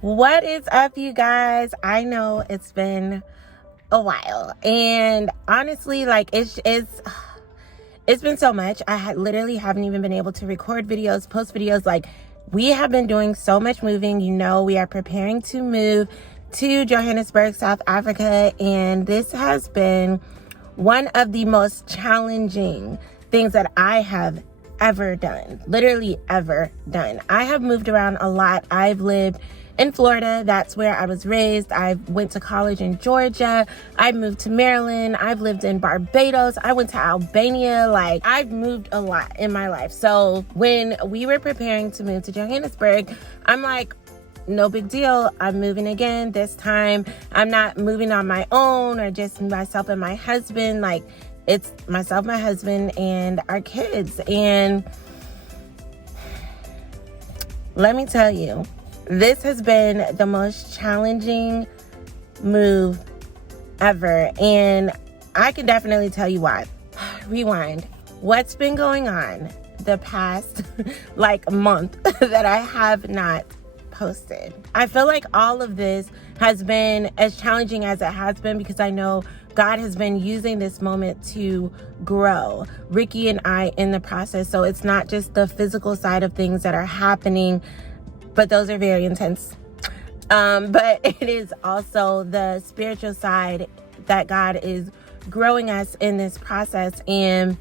What is up, you guys? I know it's been a while, and honestly, like it's been so much. Literally haven't even been able to record videos, post videos. Like, we have been doing so much moving. We are preparing to move to Johannesburg, South Africa, and this has been one of the most challenging things that I have ever done. Literally ever done. I have moved around a lot. I've lived in Florida. That's where I was raised. I went to college in Georgia. I moved to Maryland. I've lived in Barbados. I went to Albania. Like, I've moved a lot in my life. So when we were preparing to move to Johannesburg, I'm like, no big deal. I'm moving again. This time I'm not moving on my own or just myself and my husband. Like, it's myself, my husband, and our kids. And let me tell you, this has been the most challenging move ever. And I can definitely tell you why. Rewind. What's been going on the past month that I have not posted? I feel like all of this has been as challenging as it has been because I know God has been using this moment to grow Ricky and I in the process. So it's not just the physical side of things that are happening, but those are very intense. But it is also the spiritual side that God is growing us in this process. And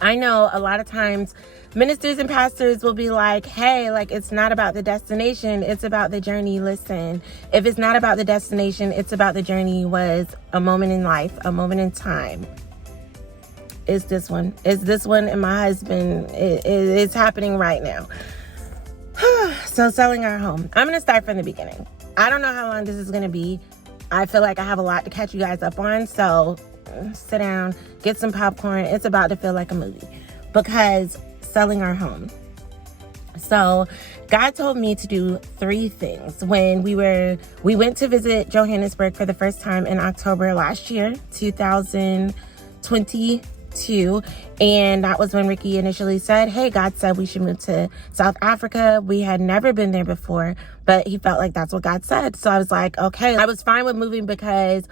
I know a lot of times ministers and pastors will be like, hey, like, it's not about the destination, it's about the journey. Listen, if it's not about the destination, it's about the journey. Was a moment in life, a moment in time. It's this one. And my husband, it's happening right now. So selling our home. I'm going to start from the beginning. I don't know how long this is going to be. I feel like I have a lot to catch you guys up on. So sit down, get some popcorn. It's about to feel like a movie because selling our home. So God told me to do 3 things when we went to visit Johannesburg for the first time in October last year, 2022. And that was when Ricky initially said, hey, God said we should move to South Africa. We had never been there before, but he felt like that's what God said. So I was like, okay. I was fine with moving because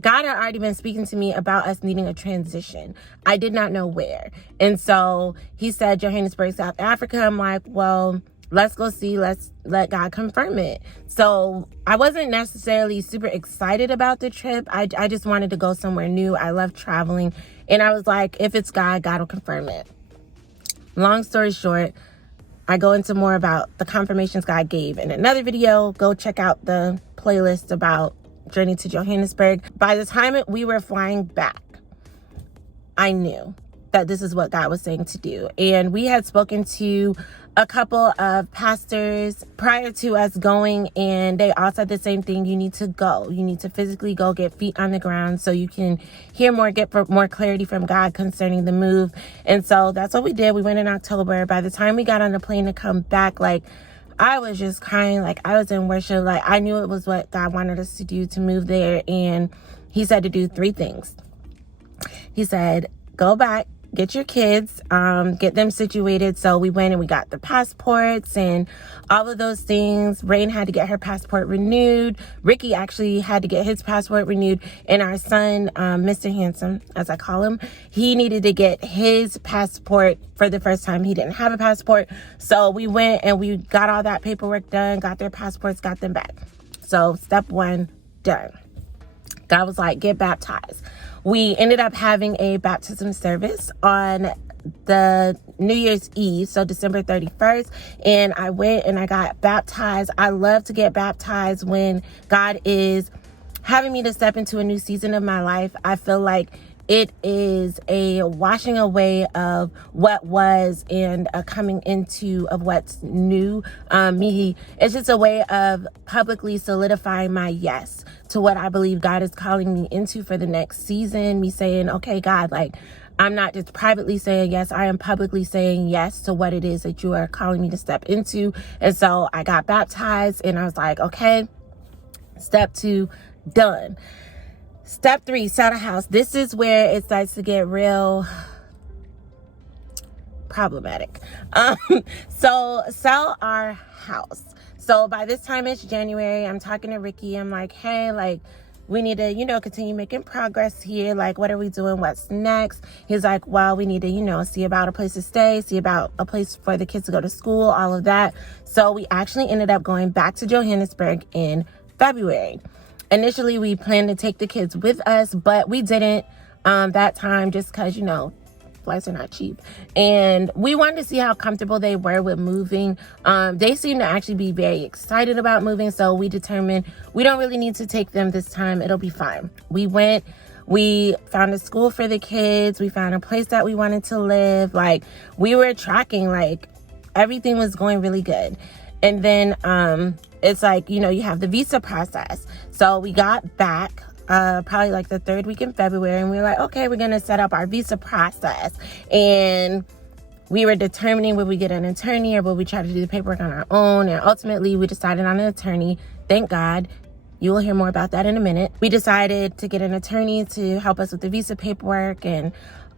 God had already been speaking to me about us needing a transition. I did not know where. And so he said Johannesburg, South Africa. I'm like, well, let's go see. Let's let God confirm it. So I wasn't necessarily super excited about the trip. I just wanted to go somewhere new. I love traveling. And I was like, if it's God, God will confirm it. Long story short, I go into more about the confirmations God gave in another video. Go check out the playlist about journey to Johannesburg. By the time we were flying back, I knew that this is what God was saying to do. And we had spoken to a couple of pastors prior to us going, and they all said the same thing. You need to go. You need to physically go, get feet on the ground so you can hear more, get more clarity from God concerning the move. And so that's what we did. We went in October. By the time we got on the plane to come back, I was just crying. I was in worship. I knew it was what God wanted us to do, to move there. And he said to do 3 things. He said, go back, get your kids, get them situated. So we went and we got the passports and all of those things. Rain had to get her passport renewed. Ricky actually had to get his passport renewed. And our son, Mr. Handsome, as I call him, he needed to get his passport for the first time. He didn't have a passport. So we went and we got all that paperwork done, got their passports, got them back. So step 1, done. God was like, get baptized. We ended up having a baptism service on the New Year's Eve, so December 31st. And I went and I got baptized. I love to get baptized when God is having me to step into a new season of my life. I feel like it is a washing away of what was and a coming into of what's new. It's just a way of publicly solidifying my yes to what I believe God is calling me into for the next season. Me saying, okay, God, I'm not just privately saying yes, I am publicly saying yes to what it is that you are calling me to step into. And so I got baptized and I was like, okay, step 2, done. Step 3, sell the house. This is where it starts to get real problematic. So sell our house. So by this time it's January, I'm talking to Ricky. I'm like, hey, like, we need to, continue making progress here. Like, what are we doing? What's next? He's like, well, we need to, see about a place to stay, see about a place for the kids to go to school, all of that. So we actually ended up going back to Johannesburg in February. Initially, we planned to take the kids with us, but we didn't that time just because, flights are not cheap. And we wanted to see how comfortable they were with moving. They seemed to actually be very excited about moving. So we determined we don't really need to take them this time. It'll be fine. We went, we found a school for the kids. We found a place that we wanted to live. Like, we were tracking, like, everything was going really good. And then it's like, you have the visa process. So we got back probably like the third week in February, and we were like, okay, we're gonna set up our visa process. And we were determining would we get an attorney or would we try to do the paperwork on our own. And ultimately we decided on an attorney. Thank God. You will hear more about that in a minute. We decided to get an attorney to help us with the visa paperwork and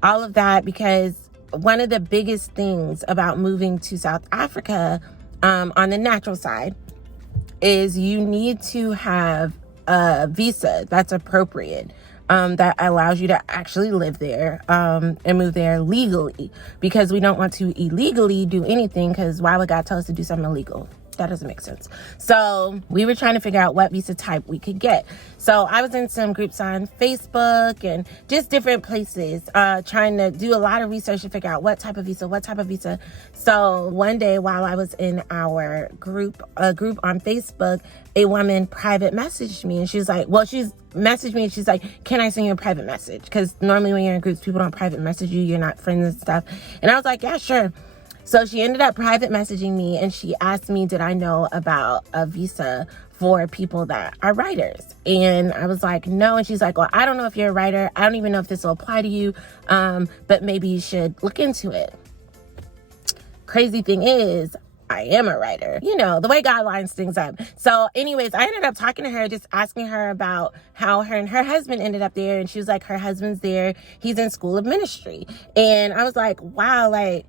all of that, because one of the biggest things about moving to South Africa on the natural side is you need to have a visa that's appropriate, that allows you to actually live there and move there legally, because we don't want to illegally do anything, because why would God tell us to do something illegal? That doesn't make sense. So we were trying to figure out what visa type we could get. So I was in some groups on Facebook and just different places, trying to do a lot of research to figure out what type of visa. So one day while I was in our group on Facebook, a woman private messaged me, and she was like, she's messaged me and she's like, can I send you a private message? Because normally when you're in groups, people don't private message you. You're not friends and stuff. And I was like, yeah, sure. So she ended up private messaging me, and she asked me, did I know about a visa for people that are writers? And I was like, no. And she's like, well, I don't know if you're a writer. I don't even know if this will apply to you, but maybe you should look into it. Crazy thing is, I am a writer, the way God lines things up. So anyways, I ended up talking to her, just asking her about how her and her husband ended up there. And she was like, her husband's there. He's in school of ministry. And I was like, wow, like,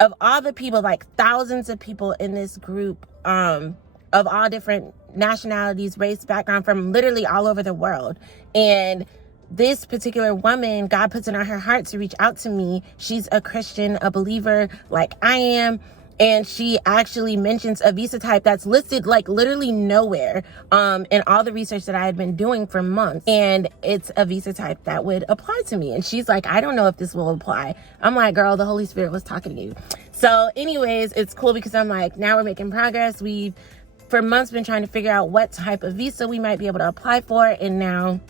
of all the people, like thousands of people in this group, of all different nationalities, race, background, from literally all over the world. And this particular woman, God puts it on her heart to reach out to me. She's a Christian, a believer like I am. And she actually mentions a visa type that's listed like literally nowhere in all the research that I had been doing for months. And it's a visa type that would apply to me. And she's like, I don't know if this will apply. I'm like, girl, the Holy Spirit was talking to you. So anyways, it's cool because I'm like, now we're making progress. We've for months been trying to figure out what type of visa we might be able to apply for. And now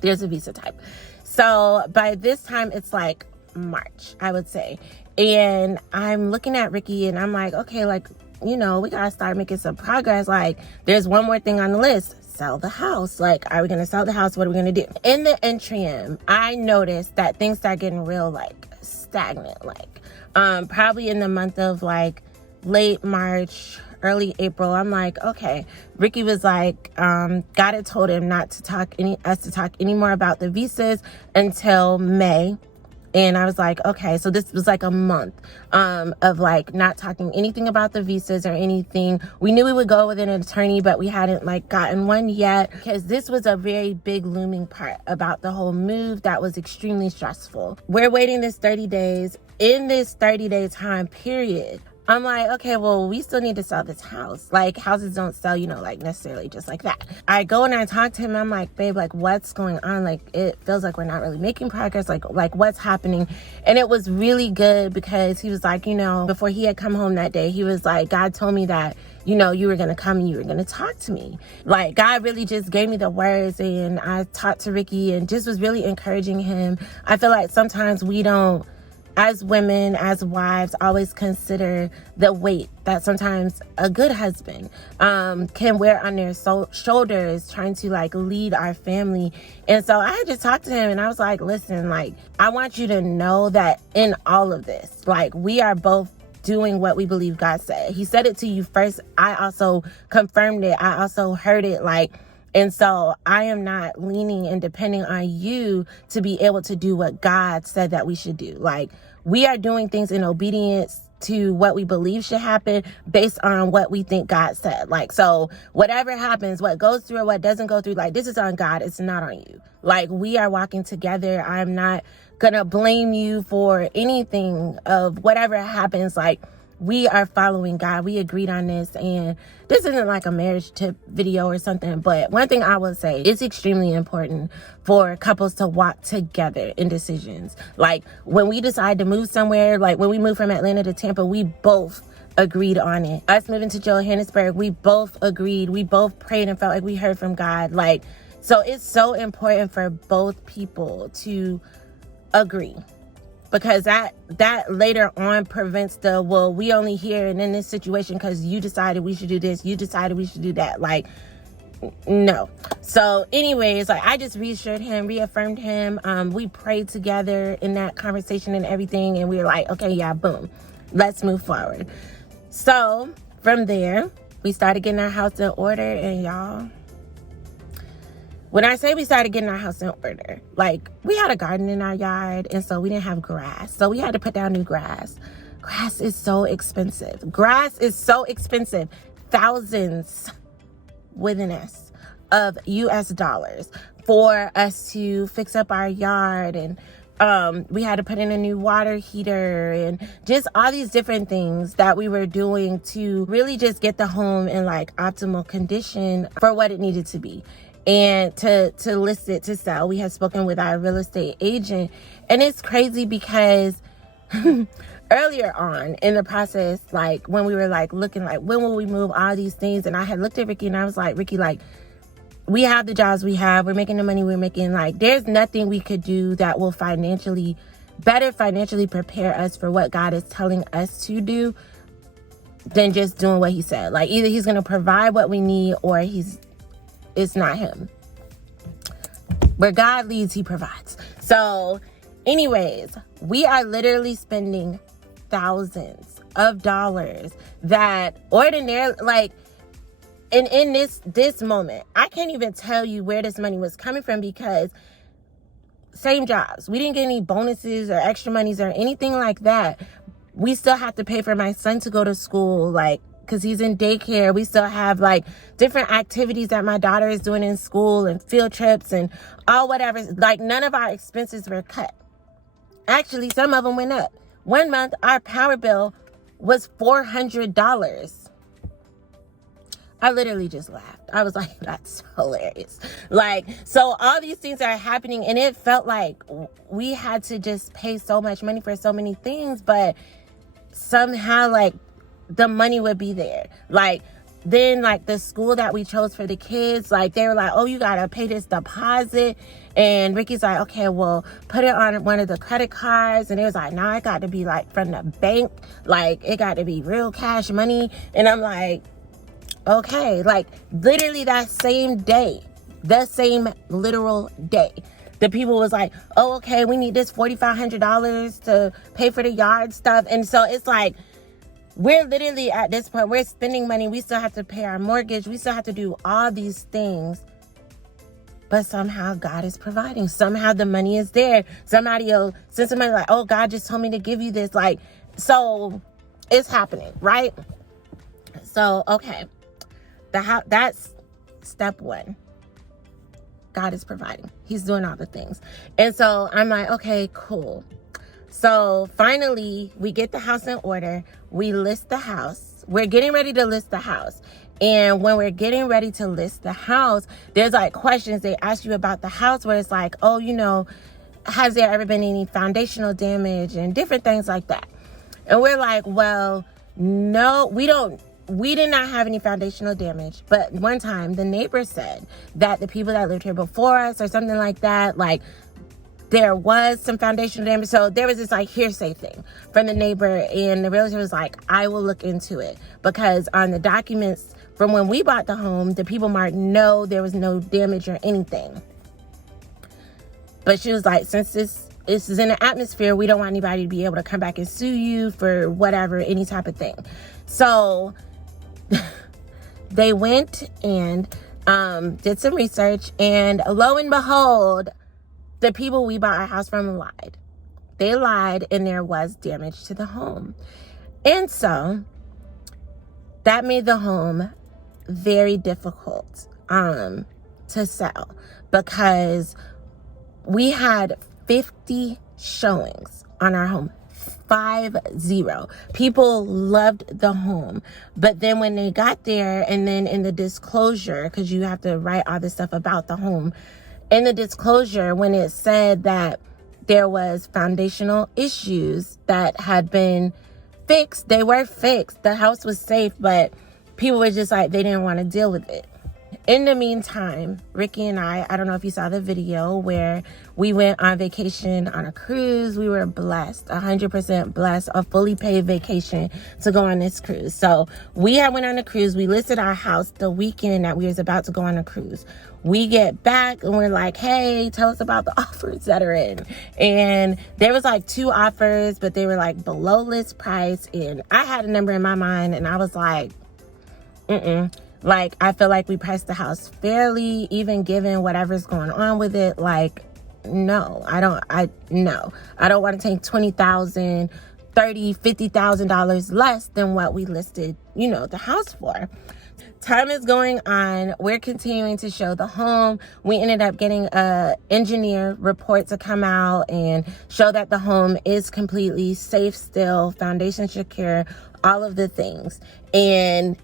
there's a visa type. So by this time, it's like March, I would say. And I'm looking at Ricky and I'm like, okay, like, we gotta start making some progress. Like, there's one more thing on the list: sell the house. Like, are we gonna sell the house? What are we gonna do? In the interim, I noticed that things start getting real, like, stagnant. Like, probably in the month of like late March, early April, I'm like, okay. Ricky was like, God had told him not to talk any more about the visas until May. And I was like, okay, so this was like a month of like not talking anything about the visas or anything. We knew we would go with an attorney, but we hadn't like gotten one yet, because this was a very big looming part about the whole move that was extremely stressful. We're waiting this 30 days. In this 30-day time period, I'm like, okay, well, we still need to sell this house. Like, houses don't sell, like necessarily just like that. I go and I talk to him. I'm like, babe, like, what's going on? Like, it feels like we're not really making progress. Like what's happening? And it was really good because he was like, before he had come home that day, he was like, God told me that, you were going to come and you were going to talk to me. Like, God really just gave me the words, and I talked to Ricky and just was really encouraging him. I feel like sometimes we don't, as women, as wives, always consider the weight that sometimes a good husband can wear on their shoulders, trying to like lead our family. And so I had to talk to him, and I was like, listen, like, I want you to know that in all of this, like, we are both doing what we believe God said. He said it to you first. I also confirmed it. I also heard it, like. And so I am not leaning and depending on you to be able to do what God said that we should do. Like, we are doing things in obedience to what we believe should happen based on what we think God said. Like, so whatever happens, what goes through or what doesn't go through, like, this is on God. It's not on you. Like, we are walking together. I'm not gonna blame you for anything of whatever happens. Like, we are following God. We agreed on this. And this isn't like a marriage tip video or something, but one thing I will say, it's extremely important for couples to walk together in decisions. Like, when we decide to move somewhere, like when we moved from Atlanta to Tampa, we both agreed on it. Us moving to Johannesburg, we both agreed. We both prayed and felt like we heard from God. Like, so it's so important for both people to agree. Because that later on prevents the, well, we only here and in this situation because you decided we should do this, you decided we should do that. Like, no. So anyways, like, I just reassured him, reaffirmed him. We prayed together in that conversation and everything, and we were like, okay, yeah, boom, let's move forward. So from there, we started getting our house in order, and y'all, when I say we started getting our house in order, like, we had a garden in our yard, and so we didn't have grass. So we had to put down new grass. Grass is so expensive. Grass is so expensive. Thousands, with an S, of US dollars for us to fix up our yard. And we had to put in a new water heater and just all these different things that we were doing to really just get the home in like optimal condition for what it needed to be. And to list it to sell. We had spoken with our real estate agent, and it's crazy because earlier on in the process, like when we were like looking like, when will we move, all these things, and I had looked at Ricky and I was like, Ricky, like, we have the jobs we have, we're making the money we're making, like, there's nothing we could do that will better financially prepare us for what God is telling us to do than just doing what he said. Like, either he's going to provide what we need or it's not him. Where God leads, he provides. So anyways, we are literally spending thousands of dollars that ordinarily, like, and in this moment, I can't even tell you where this money was coming from because same jobs. We didn't get any bonuses or extra monies or anything like that. We still have to pay for my son to go to school, like, because he's in daycare. We still have like different activities that my daughter is doing in school and field trips and all whatever. Like, none of our expenses were cut. Actually, some of them went up. One month, our power bill was $400. I literally just laughed. I was like, that's hilarious. Like, so all these things are happening, and it felt like we had to just pay so much money for so many things, but somehow, like, the money would be there. Like, then, like, the school that we chose for the kids, like, they were like, oh, you gotta pay this deposit. And Ricky's like, okay, well, put it on one of the credit cards. And it was like, no, it got to be like from the bank. Like, it got to be real cash money. And I'm like, okay. Like, literally that same day, the same literal day, the people was like, oh, okay, we need this $4,500 to pay for the yard stuff. And so it's like, we're literally at this point, we're spending money. We still have to pay our mortgage. We still have to do all these things. But somehow God is providing. Somehow the money is there. Somebody will send somebody like, oh, God just told me to give you this. Like, so it's happening, right? So, okay. That's step one. God is providing. He's doing all the things. And so I'm like, okay, cool. So finally, we get the house in order. We list the house. We're getting ready to list the house. And when we're getting ready to list the house, there's like questions they ask you about the house where it's like, oh, you know, has there ever been any foundational damage and different things like that? And we're like, well, no, we did not have any foundational damage. But one time the neighbor said that the people that lived here before us or something like that, like, there was some foundational damage. So there was this like hearsay thing from the neighbor, and the realtor was like, I will look into it, because on the documents from when we bought the home, the people marked no, there was no damage or anything. But she was like, since this is in the atmosphere, we don't want anybody to be able to come back and sue you for whatever, any type of thing. So they went and did some research, and lo and behold, the people we bought our house from lied. They lied, and there was damage to the home. And so that made the home very difficult to sell, because we had 50 showings on our home. 50. People loved the home. But then when they got there, and then in the disclosure, because you have to write all this stuff about the home, in the disclosure, when it said that there was foundational issues that had been fixed, they were fixed. The house was safe, but people were just like, they didn't want to deal with it. In the meantime, Ricky and I don't know if you saw the video where we went on vacation on a cruise. We were blessed, 100% blessed, a fully paid vacation to go on this cruise. So we had went on a cruise. We listed our house the weekend that we was about to go on a cruise. We get back and we're like, hey, tell us about the offers that are in. And there was like 2 offers, but they were like below list price. And I had a number in my mind, and I was like, like, I feel like we priced the house fairly, even given whatever's going on with it. Like, no, I don't want to take $20,000, $30,000, $50,000 less than what we listed, the house for. Time is going on. We're continuing to show the home. We ended up getting a engineer report to come out and show that the home is completely safe still, foundation secure, all of the things. And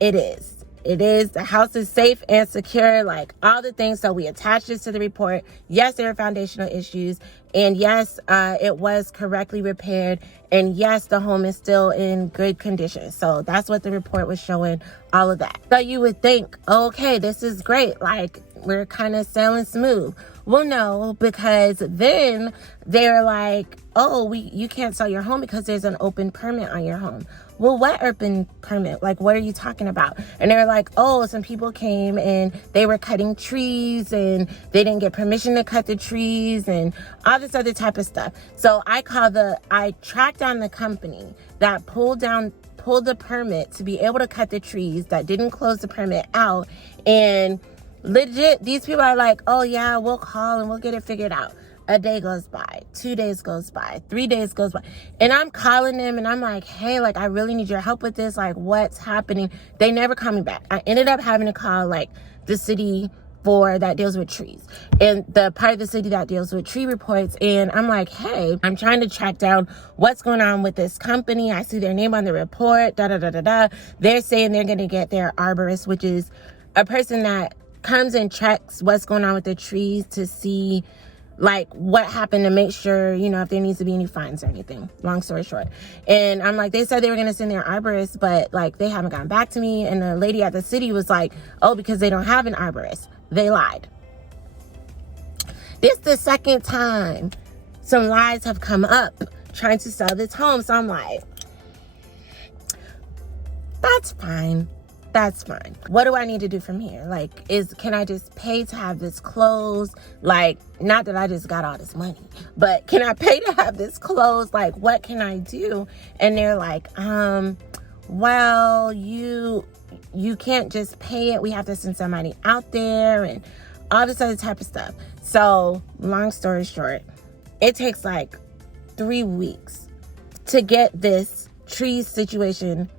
it is. The house is safe and secure, like all the things. So we attached this to the report. Yes, there are foundational issues. And yes, it was correctly repaired. And yes, the home is still in good condition. So that's what the report was showing, all of that. So you would think, okay, this is great. Like, we're kind of sailing smooth. Well, no, because then they're like, oh, you can't sell your home because there's an open permit on your home. Well, what open permit? Like, what are you talking about? And they're like, oh, some people came and they were cutting trees and they didn't get permission to cut the trees and all this other type of stuff. So I tracked down the company that pulled the permit to be able to cut the trees, that didn't close the permit out. And legit, these people are like, oh yeah, we'll call and we'll get it figured out. A day goes by, 2 days goes by, 3 days goes by. And I'm calling them and I'm like, hey, like, I really need your help with this. Like, what's happening? They never call me back. I ended up having to call like the city that deals with trees, and the part of the city that deals with tree reports. And I'm like, hey, I'm trying to track down what's going on with this company. I see their name on the report, They're saying they're going to get their arborist, which is a person that comes and checks what's going on with the trees to see like what happened, to make sure, if there needs to be any fines or anything, long story short. And I'm like, they said they were going to send their arborist, but like they haven't gotten back to me. And the lady at the city was like, oh, because they don't have an arborist. They lied. This is the second time some lies have come up trying to sell this home. So I'm like, that's fine. That's fine. What do I need to do from here? Like, can I just pay to have this closed? Like, not that I just got all this money, but can I pay to have this closed? Like, what can I do? And they're like, well, you can't just pay it. We have to send somebody out there and all this other type of stuff. So long story short, it takes like 3 weeks to get this tree situation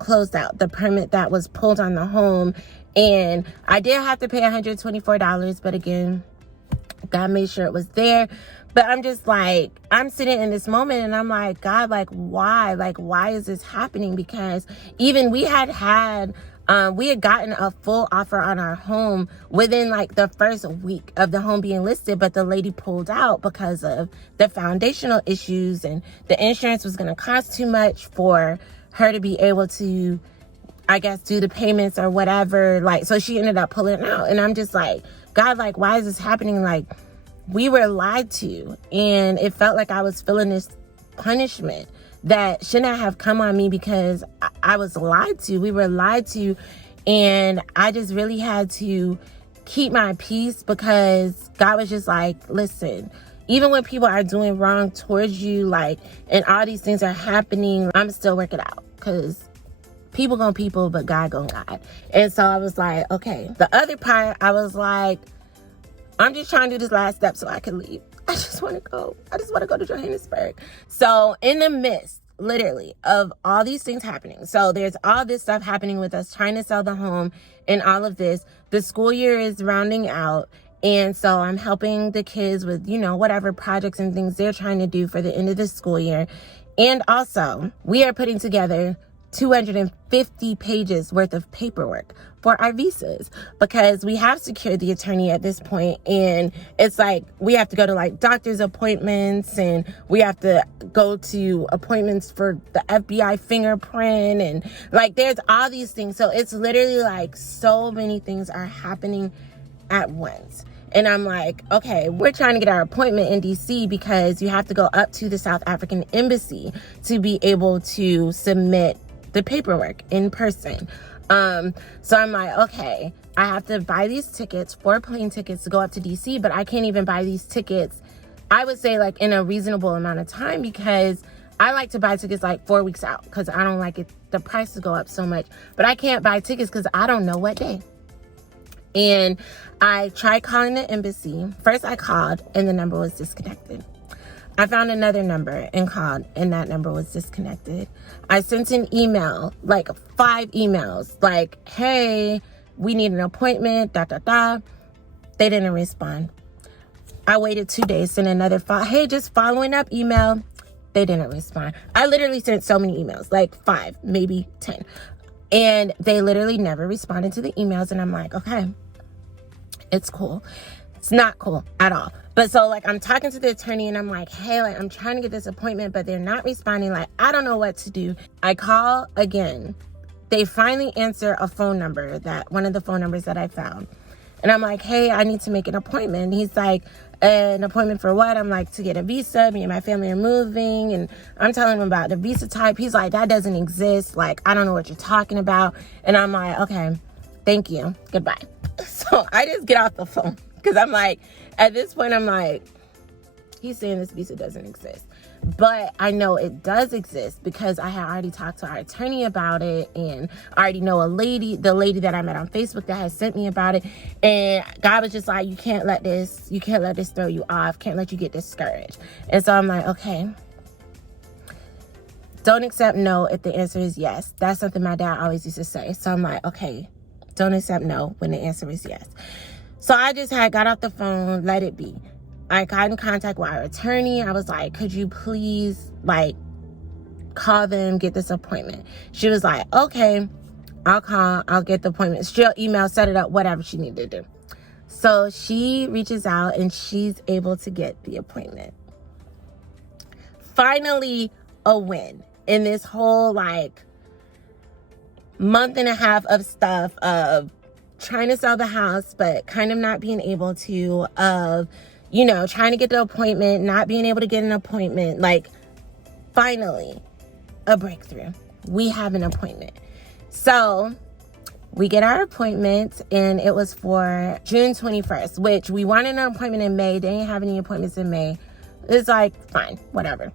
closed out, the permit that was pulled on the home. And I did have to pay $124, but again, God made sure it was there. But I'm just like, I'm sitting in this moment and I'm like, God, like, why? Like, why is this happening? Because even we had gotten a full offer on our home within like the first week of the home being listed, but the lady pulled out because of the foundational issues, and the insurance was going to cost too much for her to be able to, I guess, do the payments or whatever. Like, so she ended up pulling out. And I'm just like, God, like, why is this happening? Like, we were lied to, and it felt like I was feeling this punishment that shouldn't have come on me because I was lied to. We were lied to, and I just really had to keep my peace, because God was just like, listen, even when people are doing wrong towards you, like, and all these things are happening, I'm still working out, because people gonna people, but God gonna God. And so I was like, okay. The other part, I was like, I'm just trying to do this last step so I can leave. I just want to go to Johannesburg. So in the midst literally, of all these things happening. So there's all this stuff happening with us trying to sell the home and all of this. The school year is rounding out. And so I'm helping the kids with, whatever projects and things they're trying to do for the end of the school year. And also, we are putting together 250 pages worth of paperwork for our visas, because we have secured the attorney at this point, and it's like we have to go to like doctor's appointments, and we have to go to appointments for the FBI fingerprint, and like there's all these things. So it's literally like so many things are happening at once. And I'm like, okay, we're trying to get our appointment in DC because you have to go up to the South African embassy to be able to submit the paperwork in person. So I'm like, okay, I have to buy these tickets, 4 plane tickets to go up to DC, but I can't even buy these tickets, I would say, like in a reasonable amount of time, because I like to buy tickets like 4 weeks out because I don't like it, the prices go up so much. But I can't buy tickets because I don't know what day. And I tried calling the embassy. First I called and the number was disconnected. I found another number and called, and that number was disconnected. I sent an email, like 5 emails, like, hey, we need an appointment, They didn't respond. I waited 2 days, sent another hey, just following up email. They didn't respond. I literally sent so many emails, like 5, maybe 10. And they literally never responded to the emails. And I'm like, okay, it's cool. It's not cool at all. But so like I'm talking to the attorney and I'm like, hey, like I'm trying to get this appointment, but they're not responding. Like, I don't know what to do. I call again. They finally answer a phone number, one of the phone numbers that I found. And I'm like, hey, I need to make an appointment. And he's like, an appointment for what? I'm like, to get a visa. Me and my family are moving. And I'm telling him about the visa type. He's like, that doesn't exist. Like, I don't know what you're talking about. And I'm like, okay, thank you. Goodbye. So I just get off the phone because I'm like, at this point, I'm like, he's saying this visa doesn't exist. But I know it does exist because I had already talked to our attorney about it, and I already know the lady that I met on Facebook that has sent me about it. And God was just like, you can't let this throw you off, can't let you get discouraged. And so I'm like, okay, don't accept no if the answer is yes. That's something my dad always used to say. So I'm like, okay, don't accept no when the answer is yes. So I just got off the phone, let it be. I got in contact with our attorney. I was like, could you please call them, get this appointment? She was like, okay, I'll call, I'll get the appointment. She'll email, set it up, whatever she needed to do. So she reaches out and she's able to get the appointment. Finally, a win in this whole month and a half of stuff of trying to sell the house, but kind of not being able to, trying to get the appointment, not being able to get an appointment. Finally, a breakthrough. We have an appointment. So we get our appointment, and it was for June 21st, which we wanted an appointment in May. They didn't have any appointments in May. It's fine, whatever.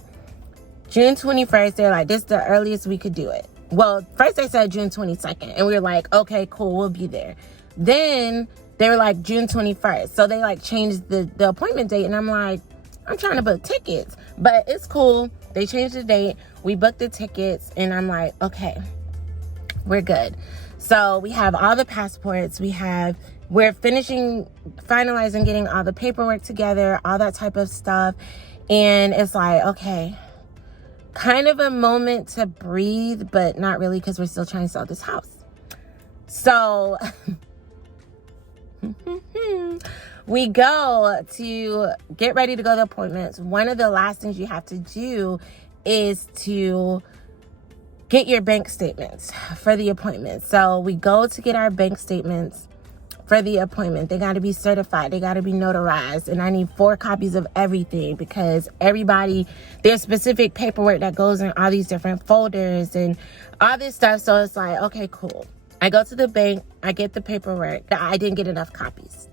June 21st, they're like, this is the earliest we could do it. Well, first they said June 22nd, and we were like, okay, cool, we'll be there. Then they were like June 21st. So they changed the appointment date. And I'm like, I'm trying to book tickets, but it's cool. They changed the date. We booked the tickets, and I'm like, okay, we're good. So we have all the passports. We're finalizing getting all the paperwork together, all that type of stuff. And it's like, okay, kind of a moment to breathe, but not really, because we're still trying to sell this house. So we go to get ready to go to appointments. One of the last things you have to do is to get your bank statements for the appointment. So we go to get our bank statements for the appointment. They got to be certified. They got to be notarized. And I need 4 copies of everything, because there's specific paperwork that goes in all these different folders and all this stuff. So it's like, okay, cool. I go to the bank. I get the paperwork. I didn't get enough copies.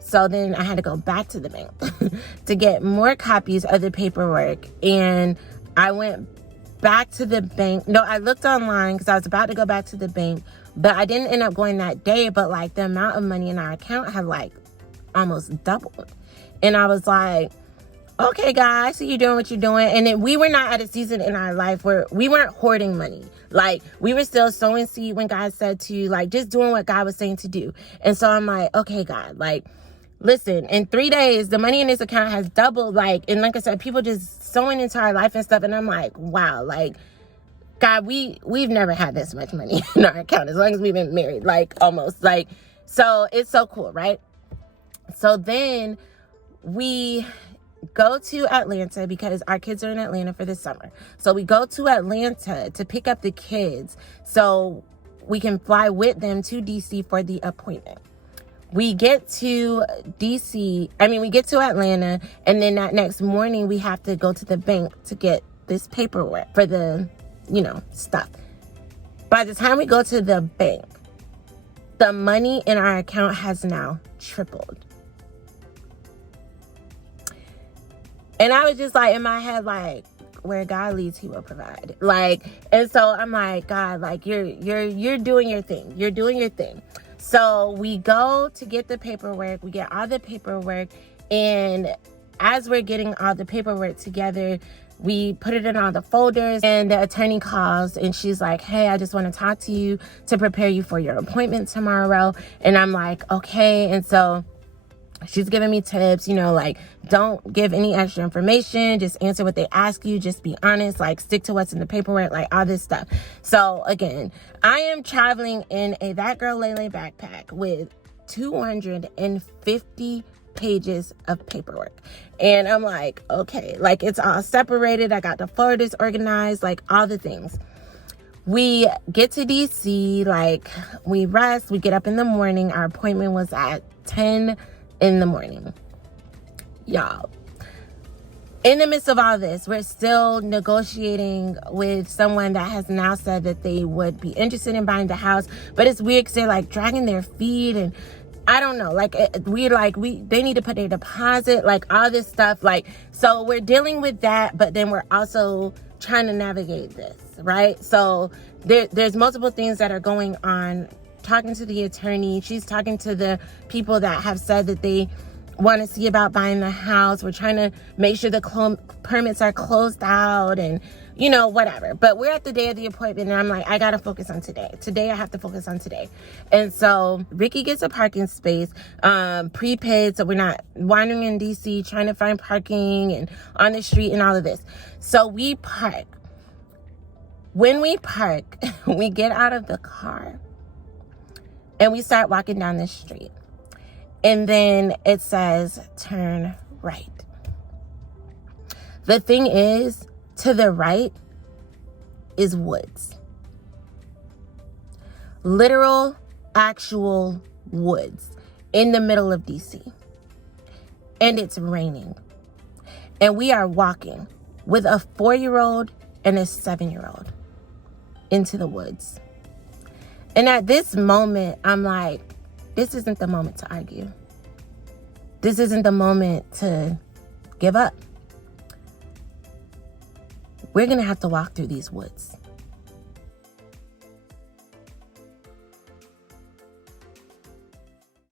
So then I had to go back to the bank to get more copies of the paperwork. And I went back to the bank. No, I looked online because I was about to go back to the bank, but I didn't end up going that day. But the amount of money in our account had almost doubled. And I was like, okay, guys, so you're doing what you're doing. And then we were not at a season in our life where we weren't hoarding money. Like, we were still sowing seed when God said to, like, just doing what God was saying to do. And so I'm like, okay, God, like, listen, in 3 days, the money in this account has doubled. Like, and like I said, people just sowing into our life and stuff. And I'm like, wow, like, God, we've never had this much money in our account as long as we've been married, like, almost. Like, so it's so cool, right? So then we go to Atlanta because our kids are in Atlanta for the summer. So we go to Atlanta to pick up the kids so we can fly with them to DC for the appointment. We get to we get to Atlanta, and then that next morning we have to go to the bank to get this paperwork for the, stuff. By the time we go to the bank, the money in our account has now tripled. And I was just like, in my head, like, where God leads, he will provide. Like, and so I'm like, God, like, you're doing your thing. You're doing your thing. So we go to get the paperwork. We get all the paperwork. And as we're getting all the paperwork together, we put it in all the folders, and the attorney calls and she's like, hey, I just want to talk to you to prepare you for your appointment tomorrow. And I'm like, okay. And so she's giving me tips, like, don't give any extra information. Just answer what they ask you. Just be honest, like, stick to what's in the paperwork, like, all this stuff. So again, I am traveling in a That Girl Lele backpack with 250 pages of paperwork. And I'm like, okay, like, it's all separated. I got the folders organized, like, all the things. We get to DC, like, we rest, we get up in the morning. Our appointment was at 10 in the morning. Y'all, in the midst of all this, we're still negotiating with someone that has now said that they would be interested in buying the house. But it's weird because they're, like, dragging their feet, and I don't know, like, they need to put their deposit, like, all this stuff. Like, so we're dealing with that, but then we're also trying to navigate this, right? So there's multiple things that are going on. Talking to the attorney, she's talking to the people that have said that they want to see about buying the house. We're trying to make sure the permits are closed out and, whatever. But we're at the day of the appointment, and I'm like, I got to focus on today. Today, I have to focus on today. And so Ricky gets a parking space, prepaid, so we're not wandering in DC trying to find parking and on the street and all of this. So we park. When we park, we get out of the car and we start walking down the street. And then it says, turn right. The thing is, to the right is woods. Literal, actual woods in the middle of DC. And it's raining. And we are walking with a 4-year-old and a 7-year-old into the woods. And at this moment, I'm like, this isn't the moment to argue. This isn't the moment to give up. We're going to have to walk through these woods.